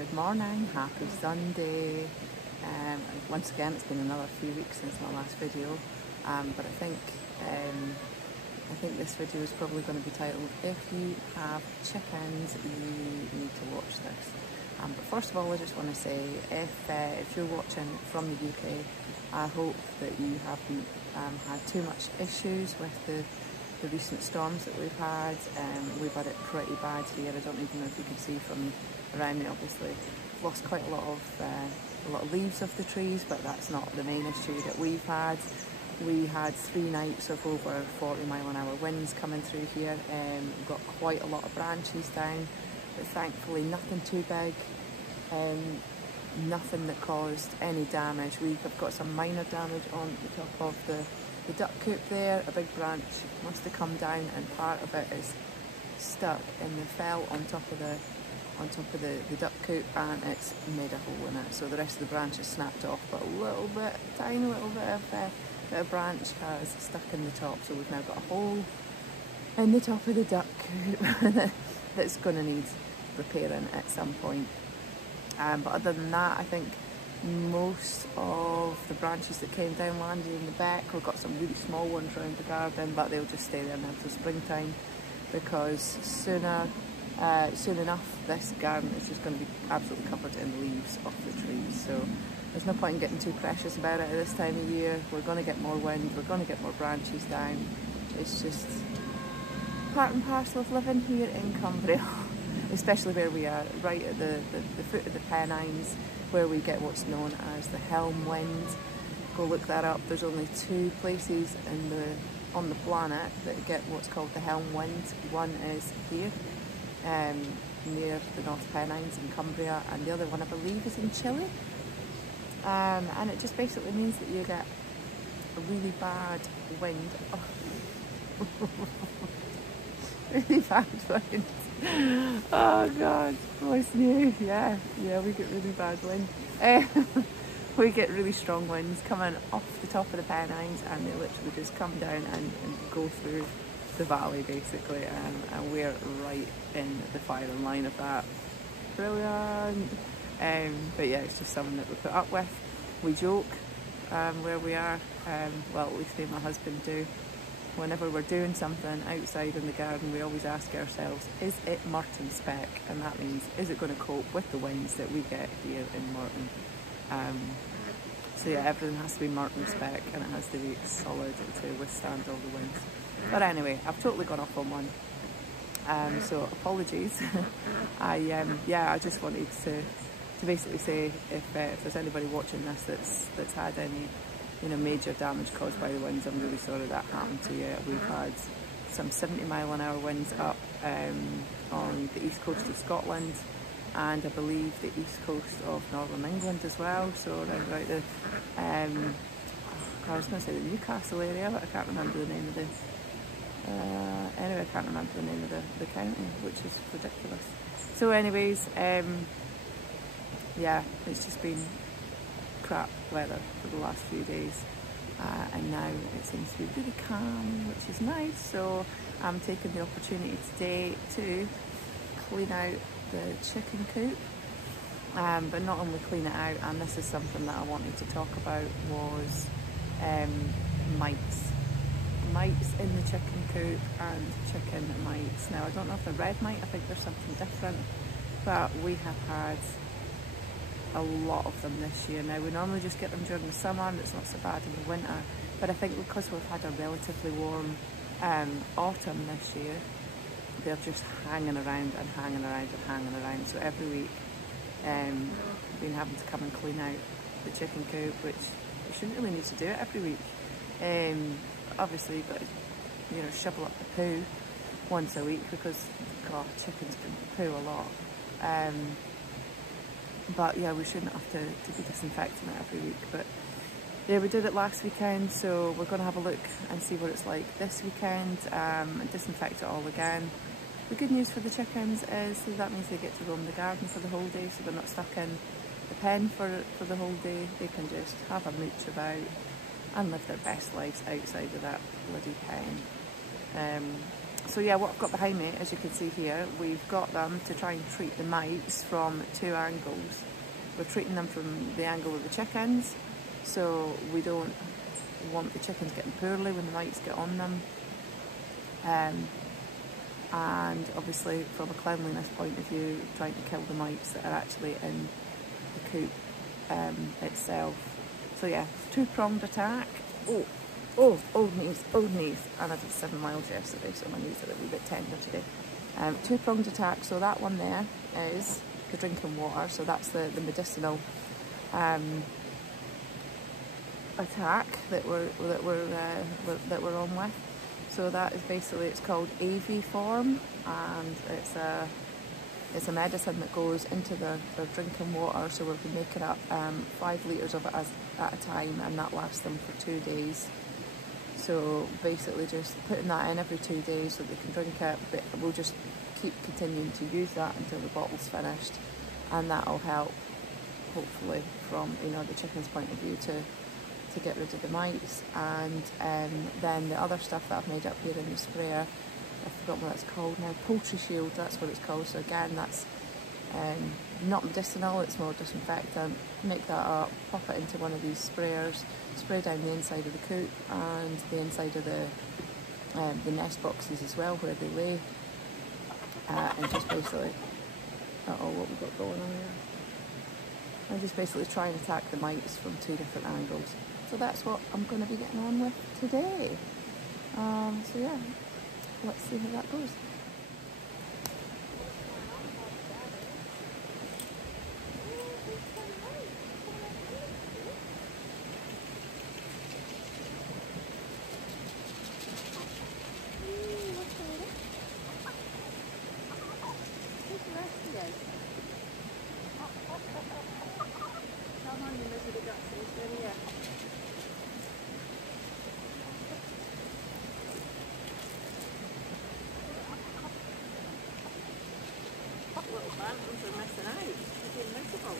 Good morning, happy Sunday. Once again, it's been another few weeks since my last video, but I think this video is probably going to be titled "If You Have Chickens, You Need to Watch This." But first of all, I just want to say, if you're watching from the UK, I hope that you haven't had too much issues with the recent storms that we've had. We've had it pretty bad here. I don't even know if you can see from around me. Obviously, we've lost quite a lot of leaves off the trees, but that's not the main issue that we've had. We had 3 nights of over 40-mile-an-hour winds coming through here. We've got quite a lot of branches down, but thankfully nothing too big. Nothing that caused any damage. We have got some minor damage on the top of the duck coop there. A big branch must have come down and part of it is stuck and fell on top of the duck coop, and it's made a hole in it. So the rest of the branch is snapped off, but a tiny little bit of branch has stuck in the top. So we've now got a hole in the top of the duck coop that's going to need repairing at some point. But other than that, I think most of the branches that came down landed in the back. We've got some really small ones around the garden, but they'll just stay there now until springtime, because soon enough this garden is just going to be absolutely covered in leaves off the trees. So there's no point in getting too precious about it at this time of year. We're going to get more wind, we're going to get more branches down. It's just part and parcel of living here in Cumbria, especially where we are, right at the foot of the Pennines, where we get what's known as the helm wind. Go look that up. There's only 2 places on the planet that get what's called the helm wind. One is here, near the North Pennines in Cumbria, and the other one I believe is in Chile. And it just basically means that you get a really bad wind. Really bad wind. Oh God, what's new? Yeah, we get really bad wind. We get really strong winds coming off the top of the Pennines, and they literally just come down and go through the valley basically, and we're right in the firing line of that. Brilliant. But yeah, it's just something that we put up with. We joke where we are, well, at least me and my husband do. Whenever we're doing something outside in the garden, we always ask ourselves, is it Merton spec? And that means, is it going to cope with the winds that we get here in Merton? So yeah, everything has to be Merton spec, and it has to be solid to withstand all the winds. But anyway, I've totally gone off on one. So apologies. I just wanted to basically say, if there's anybody watching this that's had any major damage caused by the winds, I'm really sorry that happened to you. We've had some 70-mile-an-hour winds up on the east coast of Scotland, and I believe the east coast of northern England as well. So around about the I was going to say the Newcastle area, but I can't remember the name of the anyway, I can't remember the name of the county, which is ridiculous. So anyways, yeah, it's just been crap weather for the last few days, and now it seems to be really calm, which is nice. So I'm taking the opportunity today to clean out the chicken coop, but not only clean it out, and this is something that I wanted to talk about, was mites in the chicken coop and chicken mites. Now I don't know if they're red mite, I think there's something different, but we have had a lot of them this year. Now we normally just get them during the summer, and it's not so bad in the winter, but I think because we've had a relatively warm autumn this year, they're just hanging around. So every week we've been having to come and clean out the chicken coop, which you shouldn't really need to do it every week. Obviously you've got to shovel up the poo once a week, because God, chickens can poo a lot. But yeah, we shouldn't have to be disinfecting it every week. But yeah, we did it last weekend, so we're going to have a look and see what it's like this weekend, and disinfect it all again. The good news for the chickens is that means they get to roam the garden for the whole day, so they're not stuck in the pen for the whole day. They can just have a mooch about and live their best lives outside of that bloody pen. So yeah, what I've got behind me, as you can see here, we've got them to try and treat the mites from 2 angles. We're treating them from the angle of the chickens, so we don't want the chickens getting poorly when the mites get on them. And obviously from a cleanliness point of view, trying to kill the mites that are actually in the coop itself. So yeah, 2-pronged attack. Old knees. And I did 7 miles yesterday, so my knees are a wee bit tender today. 2-pronged attack, so that one there is the drinking water, so that's the medicinal attack that we're on with. So that is basically, it's called AV form, and it's a medicine that goes into their drinking water, so we'll be making up 5 litres of it at a time, and that lasts them for 2 days. So basically just putting that in every 2 days so they can drink it, but we'll just keep continuing to use that until the bottle's finished, and that'll help, hopefully, from the chicken's point of view to get rid of the mites. And then the other stuff that I've made up here in the sprayer, I've forgotten what it's called now, poultry shield, that's what it's called. So again, that's not medicinal, it's more disinfectant. Make that up, pop it into one of these sprayers, spray down the inside of the coop and the inside of the nest boxes as well, where they lay, and just basically, what we've got going on here, and just basically try and attack the mites from 2 different angles. So that's what I'm going to be getting on with today. So yeah, let's see how that goes. Little bantams are missing out. They're being miserable.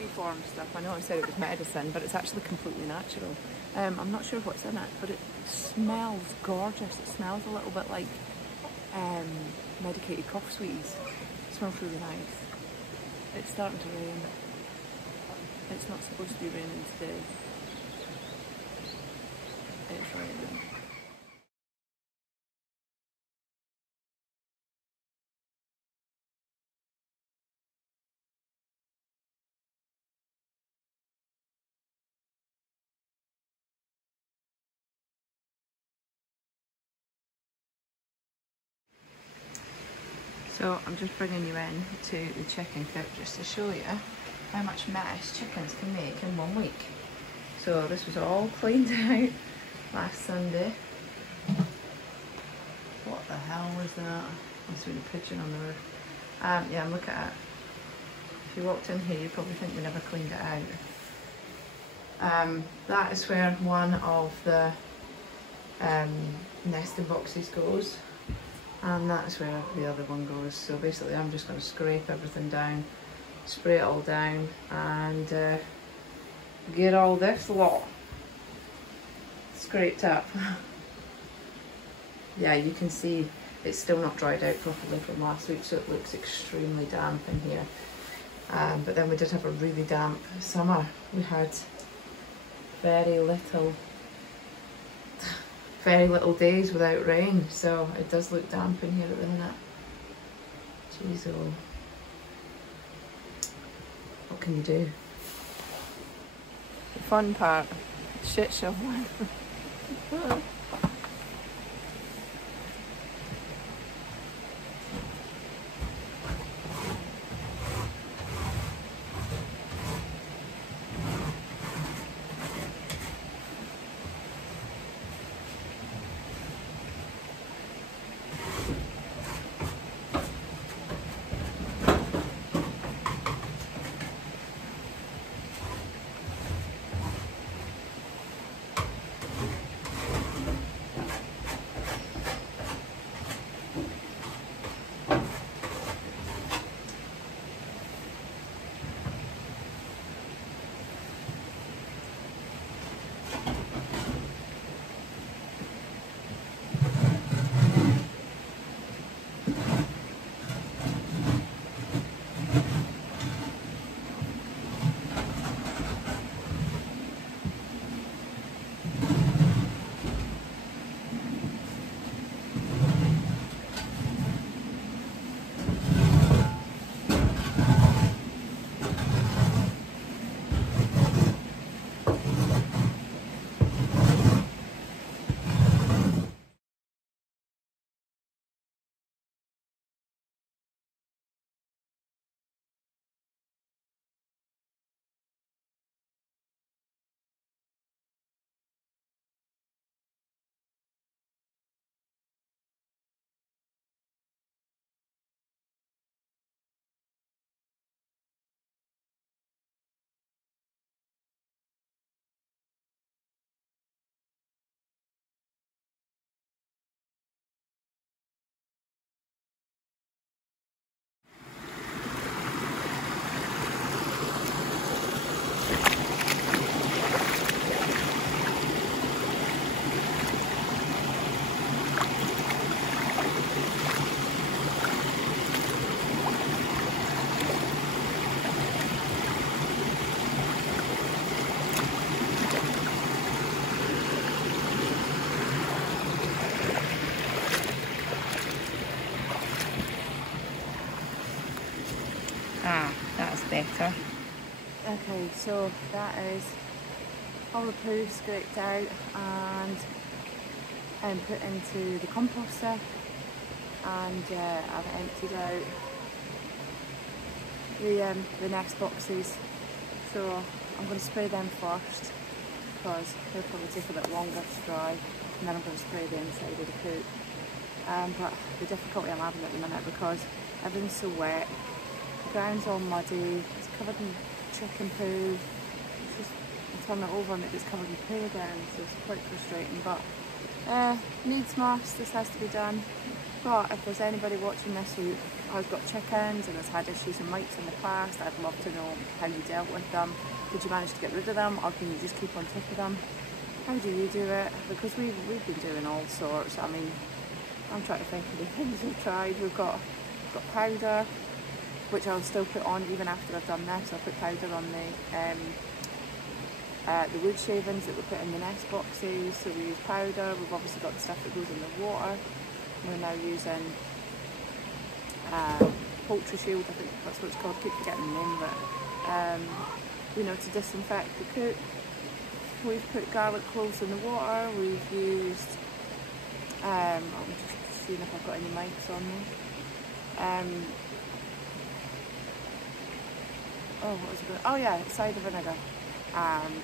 baby form stuff. I know I said it was medicine, but it's actually completely natural. I'm not sure what's in it, but it smells gorgeous. It smells a little bit like medicated cough sweeties. It smells really nice. It's starting to rain. It's not supposed to be raining today. It's raining. So I'm just bringing you in to the chicken coop just to show you how much mess chickens can make in 1 week. So this was all cleaned out last Sunday. What the hell was that? Must be the pigeon on the roof. Yeah, look at it. If you walked in here, you'd probably think we never cleaned it out. That is where one of the nesting boxes goes. And that's where the other one goes. So basically I'm just going to scrape everything down, spray it all down, and get all this lot scraped up. Yeah, you can see it's still not dried out properly from last week, so it looks extremely damp in here. But then we did have a really damp summer. We had very little days without rain, so it does look damp in here at the minute. Jeez, oh. What can you do? The fun part, shit shoveling. That's better. Okay, so that is all the poo scraped out and put into the composter, and I've emptied out the nest boxes. So I'm going to spray them first because they'll probably take a bit longer to dry, and then I'm going to spray the inside of the coop. But the difficulty I'm having at the minute, because everything's so wet, the ground's all muddy, it's covered in chicken poo. It's just, I turn it over and it gets covered in poo again, so it's quite frustrating, but needs must, this has to be done. But if there's anybody watching this who has got chickens and has had issues with mites in the past, I'd love to know how you dealt with them. Did you manage to get rid of them, or can you just keep on top of them? How do you do it? Because we've been doing all sorts. I mean, I'm trying to think of the things we've tried. We've got powder, which I'll still put on even after I've done this. I'll put powder on the wood shavings that we put in the nest boxes. So we use powder. We've obviously got the stuff that goes in the water. We're now using poultry shield, I think that's what it's called. I keep forgetting the name of it. You know, to disinfect the coop. We've put garlic cloves in the water. We've used, I'm just seeing if I've got any mites on me. What was it? Oh yeah, cider vinegar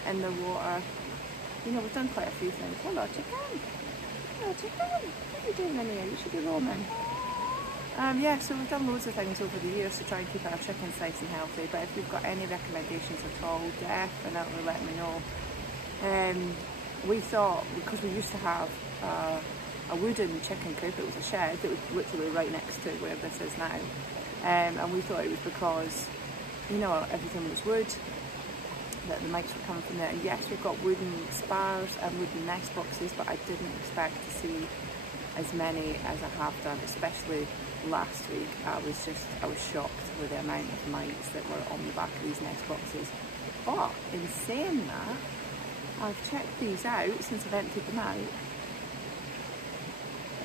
in the water. You know, we've done quite a few things. Hello chicken! Hello chicken! What are you doing in here? You should be roaming. Yeah, so we've done loads of things over the years to try and keep our chickens nice and healthy, but if you've got any recommendations at all, definitely let me know. We thought, because we used to have a wooden chicken coop, it was a shed that was literally right next to where this is now, and we thought it was because, you know, everything was wood, that the mites were coming from there. And yes, we've got wooden spars and wooden nest boxes, but I didn't expect to see as many as I have done, especially last week. I was shocked with the amount of mites that were on the back of these nest boxes. But in saying that, I've checked these out since I've emptied them out.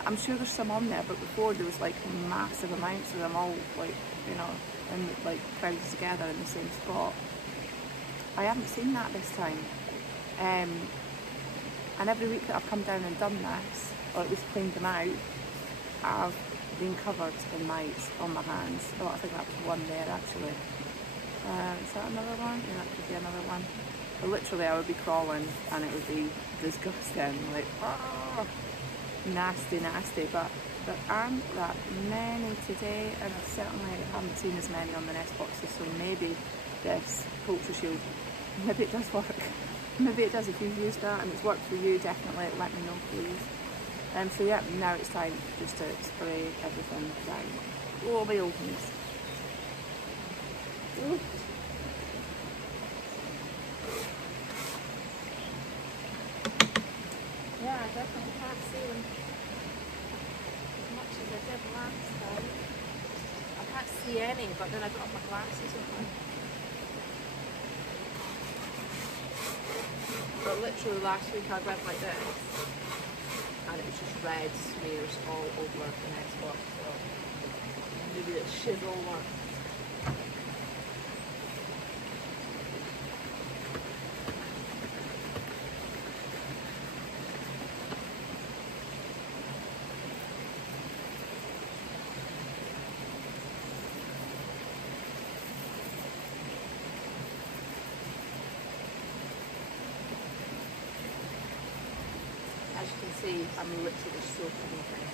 I'm sure there's some on there, but before there was like massive amounts of them all, like, you know, and like crowded together in the same spot. I haven't seen that this time. And every week that I've come down and done this, or at least cleaned them out, I've been covered in mites on my hands. Oh, I think that was one there actually. Is that another one? Yeah, that could be another one. But literally I would be crawling and it would be disgusting, like, oh, nasty, nasty. But there aren't that many today, and I certainly haven't seen as many on the nest boxes, so maybe this poultry shield, maybe it does work. Maybe it does. If you've used that and it's worked for you, definitely let me know, please. So yeah, now it's time just to spray everything down. Oh, my openings. Ooh. Yeah, I definitely can't see them as much as I did last time. I can't see any, but then I got my glasses on. But literally last week I went like this, and it was just red smears all over the nest box, so maybe it's chisel one. As you can see, I'm literally soaking everything.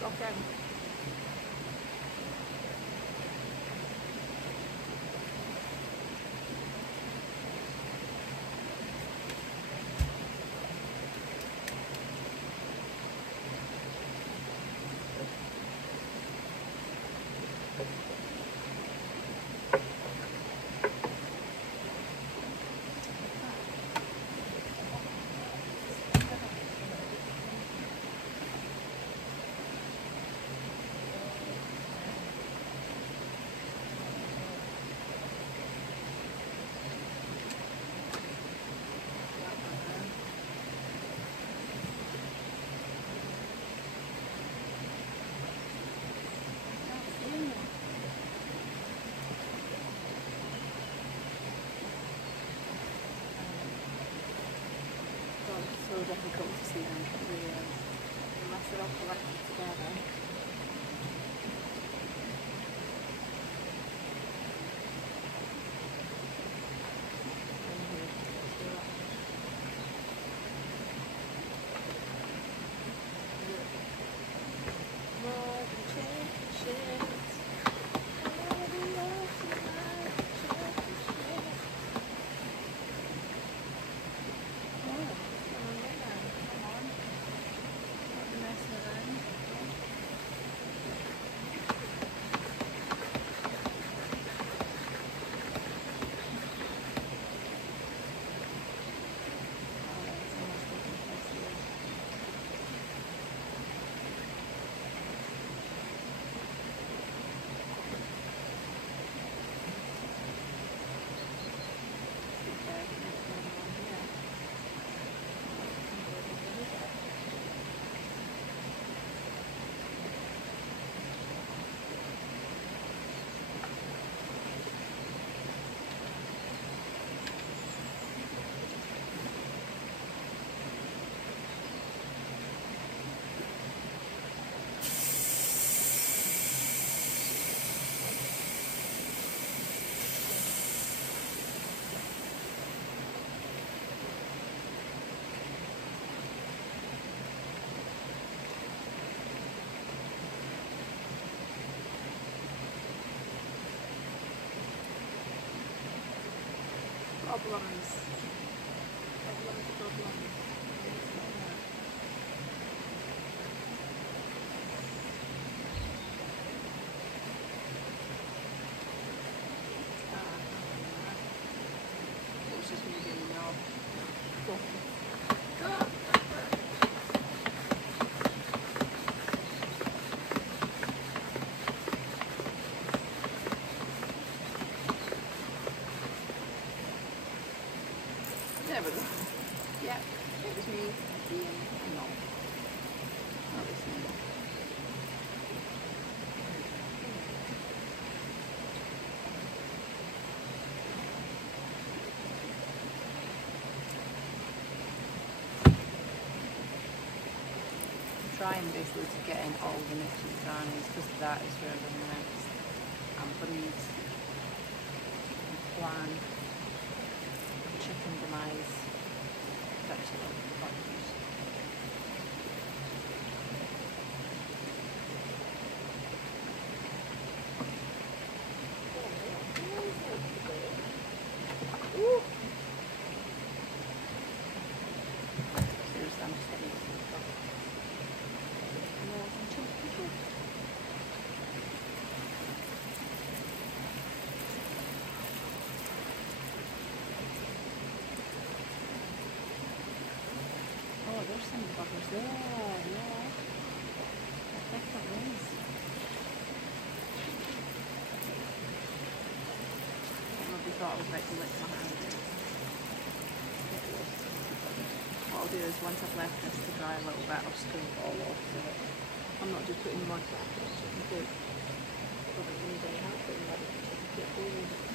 Okay. difficult to see them, it really is, unless they're all collected together. Problems. It's just me doing the job. There we go. Yeah, it was me being a knob. That was me. I'm trying basically to get in all the nooks and crannies because that is where the next and breed and plan chicken demise actually happens. Seriously, I'm just getting this stuff. Oh, there's some buggers there, yeah. I think that is. I maybe thought I was about to lick my hand. What I'll do is once I've left this to dry a little bit, I'll scrape it all off so that I'm not just putting mud back in so I can do it. I don't need any help putting mud in so I can get hold.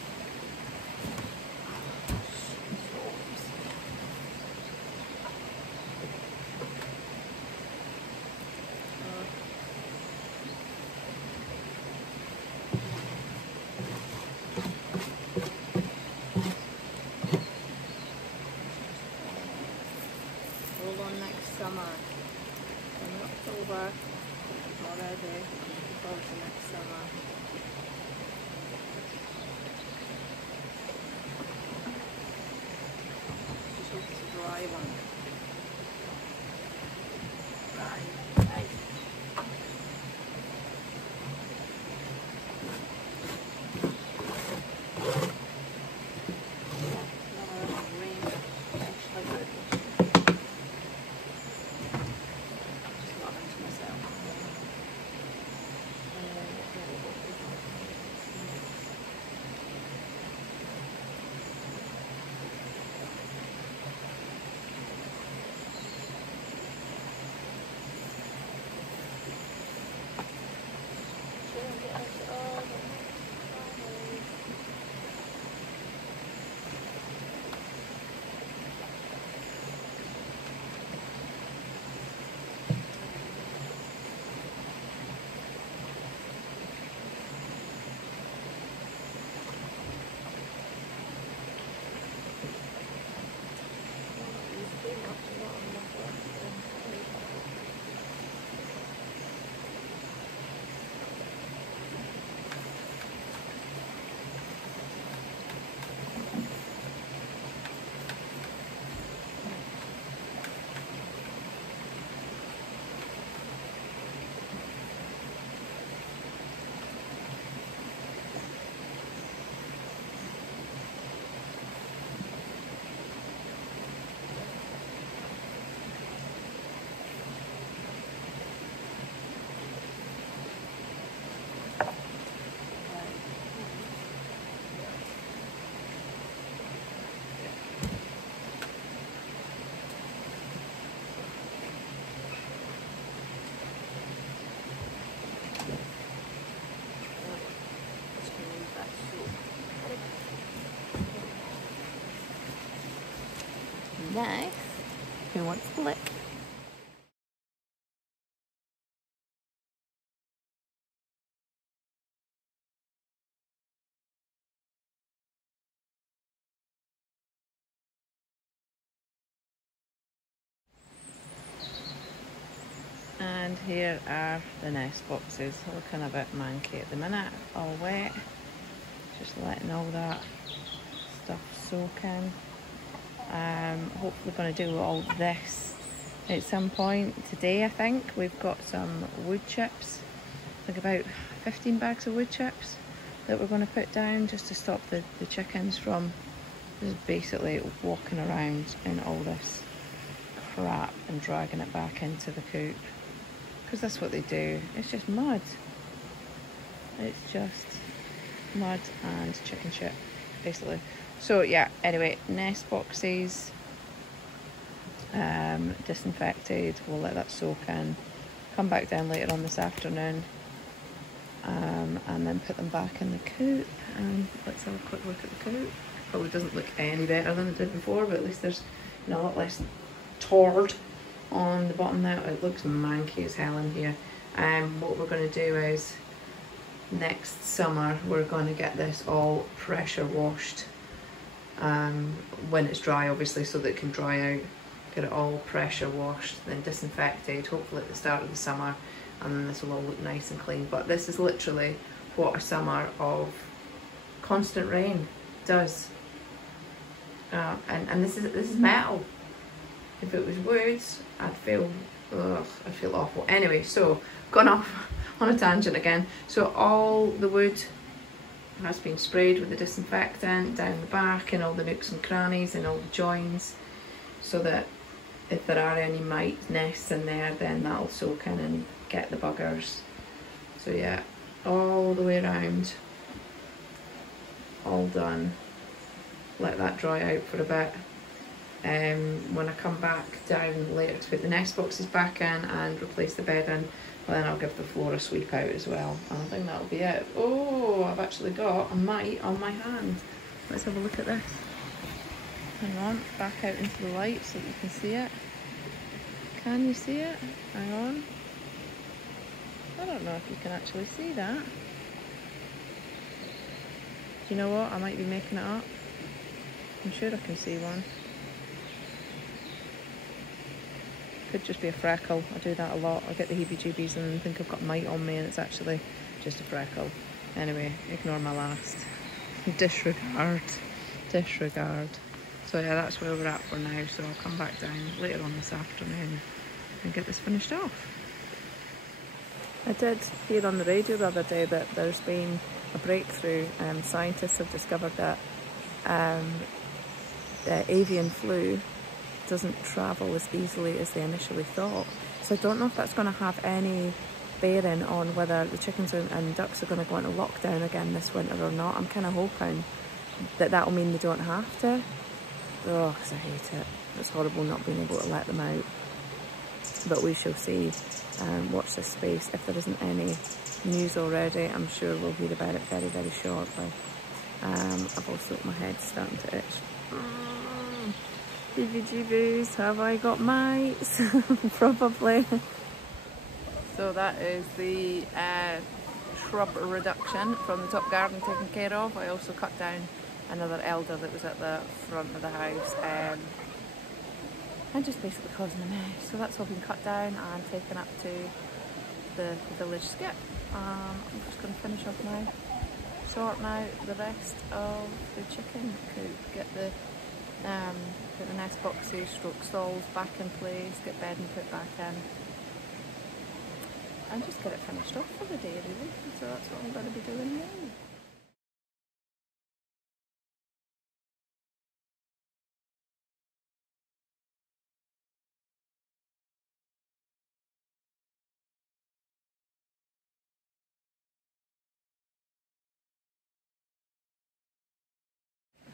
Summer. In October already. I'm looking forward to next summer. Just hope it's a dry one. Right. who wants to lick. And here are the nest boxes, looking a bit manky at the minute, all wet. Just letting all that stuff soak in. Hopefully going to do all this at some point today. I think we've got some wood chips, like about 15 bags of wood chips that we're going to put down just to stop the chickens from just basically walking around in all this crap and dragging it back into the coop, because that's what they do. It's just mud. It's just mud and chicken shit basically. So yeah, anyway, nest boxes disinfected. We'll let that soak in, come back down later on this afternoon, and then put them back in the coop. And let's have a quick look at the coop. Probably doesn't look any better than it did before, but at least there's, you know, a lot less tord on the bottom now. It looks manky as hell in here. What we're going to do is next summer we're going to get this all pressure washed when it's dry, obviously, so that it can dry out. Get it all pressure washed, then disinfected, hopefully at the start of the summer, and then this will all look nice and clean. But this is literally what a summer of constant rain does. And this is metal. If it was wood, I'd feel awful. Anyway, so gone off on a tangent again. So all the wood has been sprayed with the disinfectant down the back and all the nooks and crannies and all the joins, so that if there are any mite nests in there, then that'll soak in and get the buggers. So yeah, all the way around, all done. Let that dry out for a bit. When I come back down later to put the nest boxes back in and replace the bed in, well, then I'll give the floor a sweep out as well. And I think that'll be it. Oh, I've actually got a mite on my hand. Let's have a look at this. Hang on, back out into the light so that you can see it. Can you see it? Hang on. I don't know if you can actually see that. Do you know what? I might be making it up. I'm sure I can see one. Could just be a freckle. I do that a lot. I get the heebie-jeebies and think I've got mite on me, and it's actually just a freckle. Anyway, ignore my last. Disregard. Disregard. So yeah, that's where we're at for now. So I'll come back down later on this afternoon and get this finished off. I did hear on the radio the other day that there's been a breakthrough. Scientists have discovered that avian flu doesn't travel as easily as they initially thought. So I don't know if that's going to have any bearing on whether the chickens and ducks are going to go into lockdown again this winter or not. I'm kind of hoping that that'll mean they don't have to. Oh, because I hate it. It's horrible not being able to let them out. But we shall see. Watch this space. If there isn't any news already, I'm sure we'll hear about it very, very shortly. I've also, my head's starting to itch. Heebie-jeebies, have I got mites? Probably. So that is the shrub reduction from the top garden taken care of. I also cut down another elder that was at the front of the house and just basically causing a mess. So that's all been cut down and taken up to the village skip. I'm just going to finish off now, sorting out the rest of the chicken coop, get the nest boxes, stroke stalls back in place, get bedding put back in, and just get it finished off for the day really. So that's what I'm going to be doing now.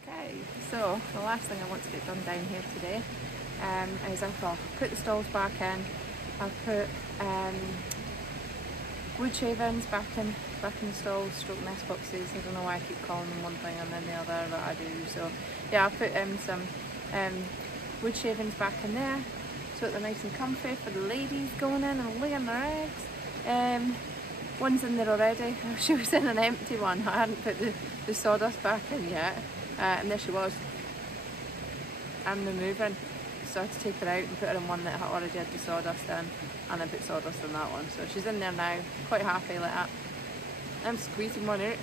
Okay, so the last thing I want to get done down here today is I've put the stalls back in. I've put wood shavings back in the stalls, stroke nest boxes. I don't know why I keep calling them one thing and then the other, but I do. So yeah, I've put some wood shavings back in there. so that they're nice and comfy for the ladies going in and laying their eggs. One's in there already. She was in an empty one. I hadn't put the sawdust back in yet, and there she was. I'm removing, so I had to take her out and put her in one that I already had the sawdust in, and I put sawdust in that one. So she's in there now, quite happy like that. I'm squeezing one out.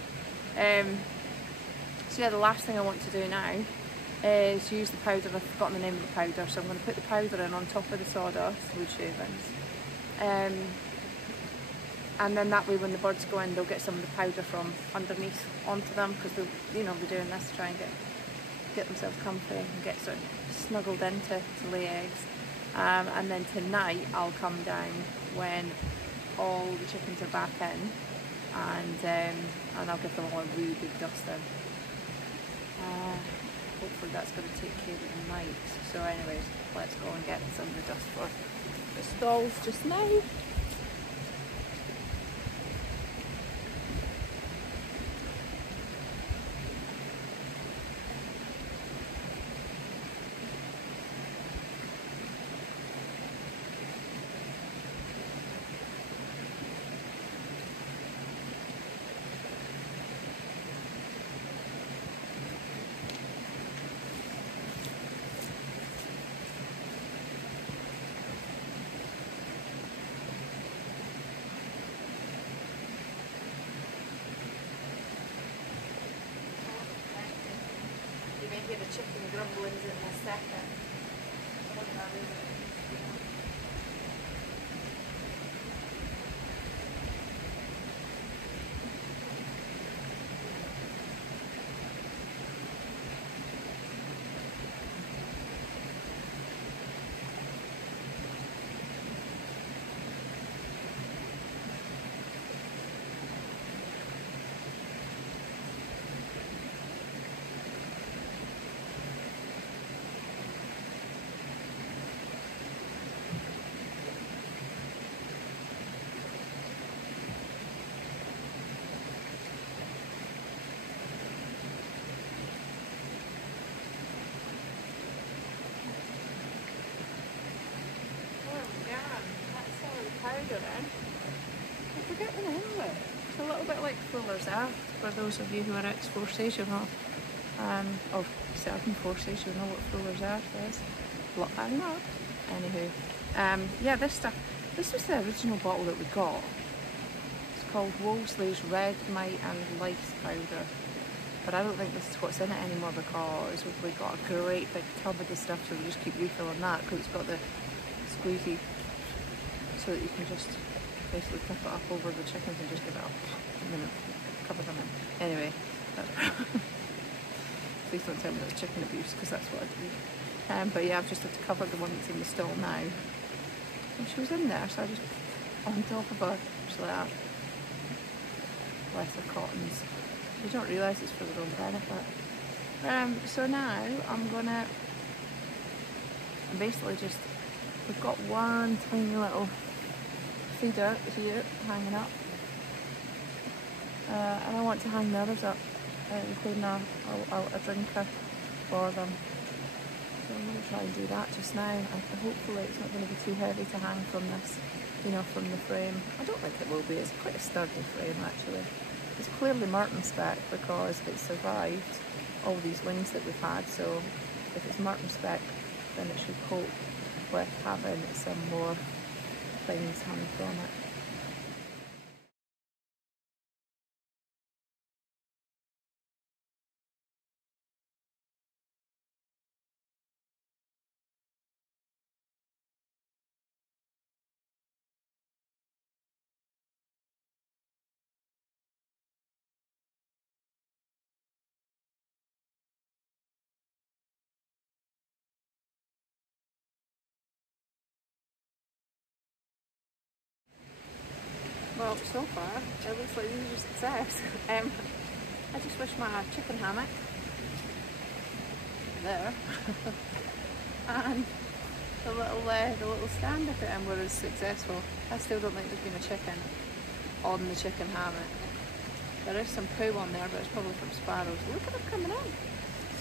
So yeah, the last thing I want to do now is use the powder. I've forgotten the name of the powder, so I'm going to put the powder in on top of the sawdust, wood shavings. And then that way when the birds go in, they'll get some of the powder from underneath onto them, because they'll, you know, be doing this to try and get themselves comfy and get sort of snuggled into to lay eggs. And then tonight I'll come down when all the chickens are back in, and I'll give them all a really big dusting. Hopefully that's going to take care of the mites. So anyways, let's go and get some of the dust for the stalls just now. You may hear the chicken grumblings in a second. Powder in. I forget the name of it. It's a little bit like Fuller's Earth, for those of you who are ex-forces, you'll know, or certain forces, you'll know what Fuller's Earth is. I don't know. Anywho, yeah, this stuff, this was the original bottle that we got. It's called Wolseley's Red Mite and Lice Powder. But I don't think this is what's in it anymore, because we've got a great big tub of the stuff, so we just keep refilling that, because it's got the squeezy, so that you can just basically flip it up over the chickens and just give it up and then cover them in. Anyway, please don't tell me that's chicken abuse, because that's what I do. But yeah, I've just had to cover the one that's in the stall now. And she was in there, so I just on top of her, just like that. Bless her cottons. They don't realise it's for their own benefit. So now I'm gonna basically just, we've got one tiny little feeder here hanging up, and I want to hang the others up, including a drinker for them. So I'm going to try and do that just now. Hopefully it's not going to be too heavy to hang from this, you know, from the frame. I don't think it will be. It's quite a sturdy frame actually. It's clearly Merton spec because it survived all these winds that we've had. So if it's Merton spec, then it should cope with having some more things hung from it. Well, so far, it looks like this is a success. I just wish my chicken hammock there and the little stand I put in were as successful. I still don't think there's been a chicken on the chicken hammock. There is some poo on there, but it's probably from sparrows. Look at them coming in.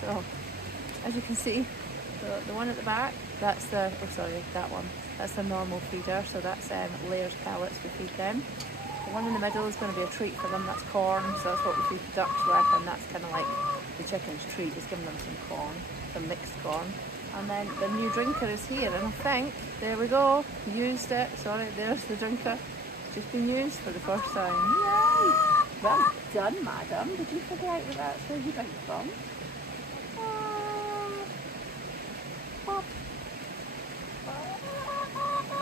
So, as you can see, So the one at the back, that's the, oh sorry, that one. That's the normal feeder, so that's layers pellets we feed them. The one in the middle is going to be a treat for them, that's corn, so that's what we feed the ducks with, and that's kind of like the chicken's treat, is giving them some corn, some mixed corn. And then the new drinker is here, and I think, there we go, used it, sorry, there's the drinker. Just been used for the first time. Yay! Well done, madam. Did you figure out that that's where you drink from? Pop.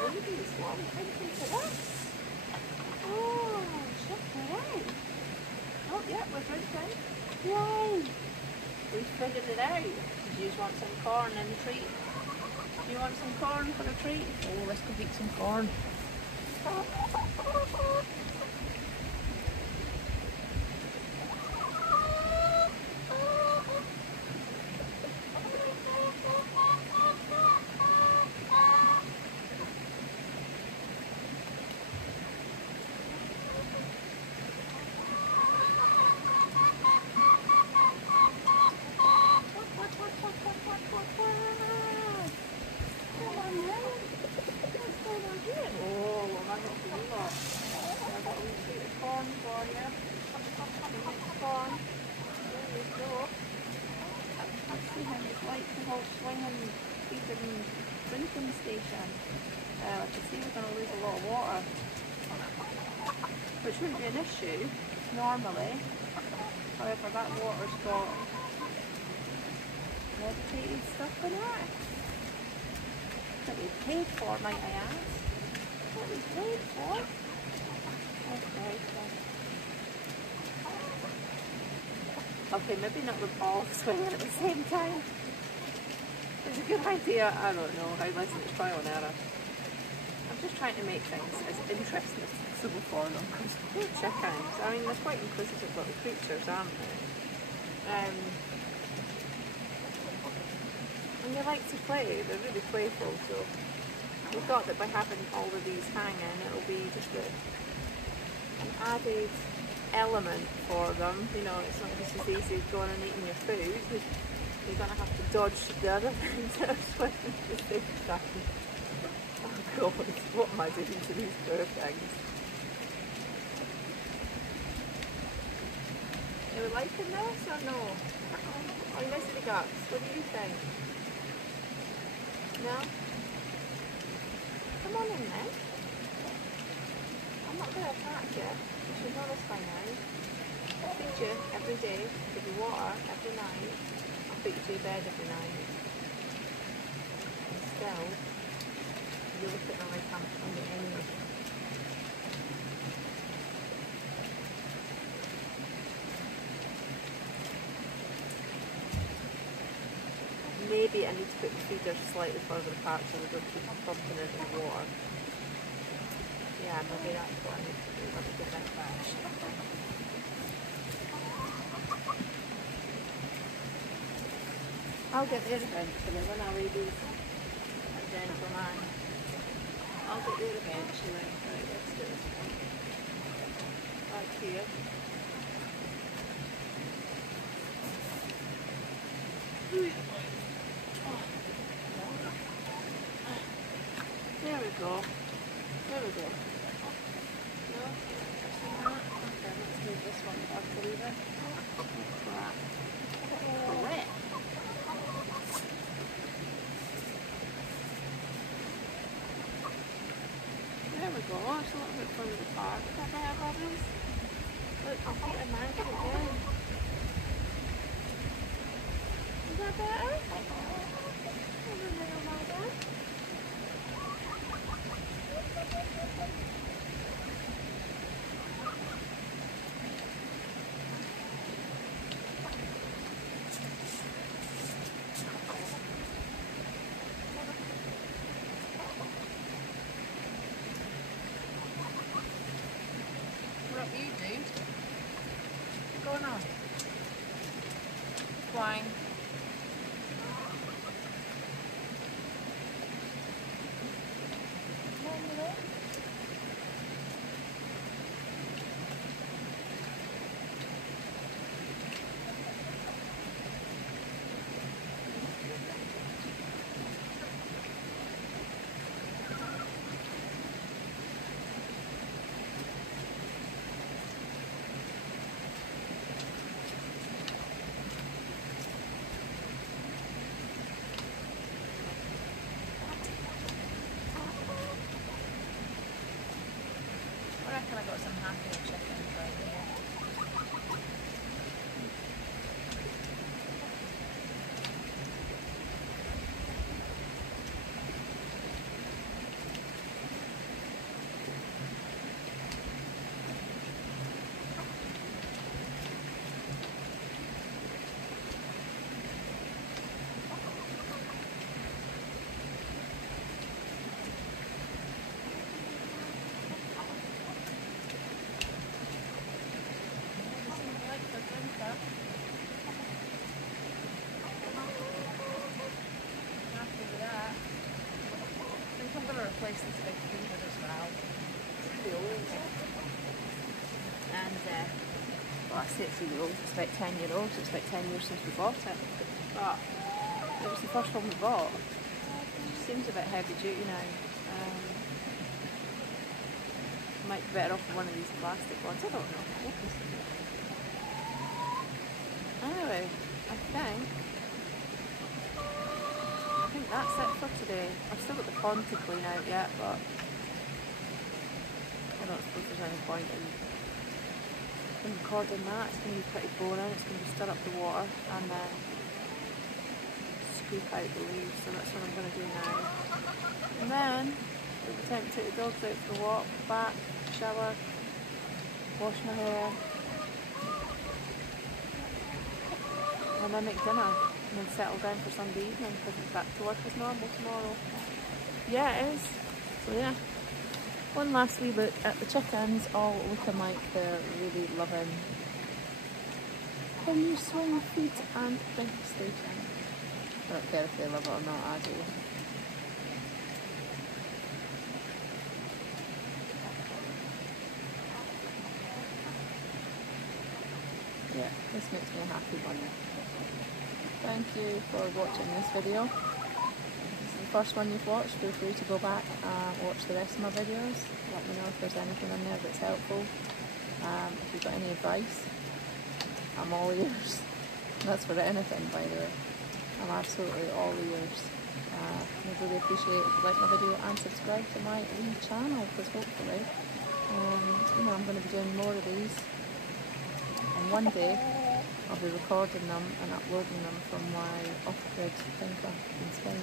Baby's one drinking for that. Oh, check it out. Oh, yeah, we're drinking. Yay! We've figured it out. Do you want some corn and a treat? Do you want some corn for a treat? Oh, let's go eat some corn. Drinking station. I can see we're going to lose a lot of water, which wouldn't be an issue normally. However, that water's got medicated stuff in it that we paid for, might I ask? What we paid for? Okay. Okay, maybe not the ball swinging at the same time. It's a good idea. I don't know. Listen, it's trial and error. I'm just trying to make things as interesting as possible for them, because they're chickens. I mean, they're quite inquisitive little creatures, aren't they? And they like to play. They're really playful. So we thought that by having all of these hanging, it'll be just an added element for them. You know, it's not just as easy as going and eating your food. You're going to have to dodge the other things that are swimming at the same time. Oh God, what am I doing to these poor things? Are we liking this or no? Are you missing the guts? What do you think? No? Come on in then. I'm not going to attack you. You should know this by now. I feed you every day, give you water every night. Put you to bed every night. Still, you look at them like I'm on the enemy. Maybe I need to put the feeder slightly further apart so they don't keep bumping into the water. Yeah, maybe that's what I need to do. Let me get that back. I'll get there eventually when I leave these gentleman. I'll get there eventually. Right, let's do this one. Back here. There we go. There we go. No? Okay, let's move this one back a little bit. Like that. Oh, wet. There we go, it's a little bit further apart. Is that better, Bobbies? Look, I'll feet are mangled again. Is that better? What you do? What's going on? Flying. reckon I got some happy chickens right here. After that, I think I'm going to replace this big freezer as well. And, well, I say it's really old, it's about 10 years old, so it's about 10 years since we bought it. But it was the first one we bought. It seems a bit heavy duty now. Might be better off with one of these plastic ones, I don't know. Anyway, I think that's it for today. I've still got the pond to clean out yet, but I don't suppose there's any point in recording that. It's going to be pretty boring. It's going to stir up the water and then scoop out the leaves, so that's what I'm going to do now. And then it'll be time to take the dogs out for a walk, back, shower, wash my hair, and then make dinner, and then settle down for Sunday evening because it's back to work as normal tomorrow. Yeah, it is. So yeah, one last wee look at the chickens, all looking like they're really loving the new swing feed and drink station. I don't care if they love it or not, I do. Yeah, this makes me a happy bunny. Thank you for watching this video. If this is the first one you've watched, feel free to go back and watch the rest of my videos. Let me know if there's anything in there that's helpful. If you've got any advice, I'm all ears. That's for anything, by the way. I'm absolutely all ears. I'd really appreciate it if you like my video and subscribe to my wee channel, because hopefully, I'm going to be doing more of these. And one day, I'll be recording them and uploading them from my off-grid finca in Spain.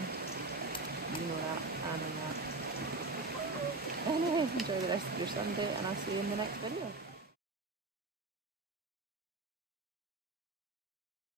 You know that, I know that. Anyway, enjoy the rest of your Sunday and I'll see you in the next video.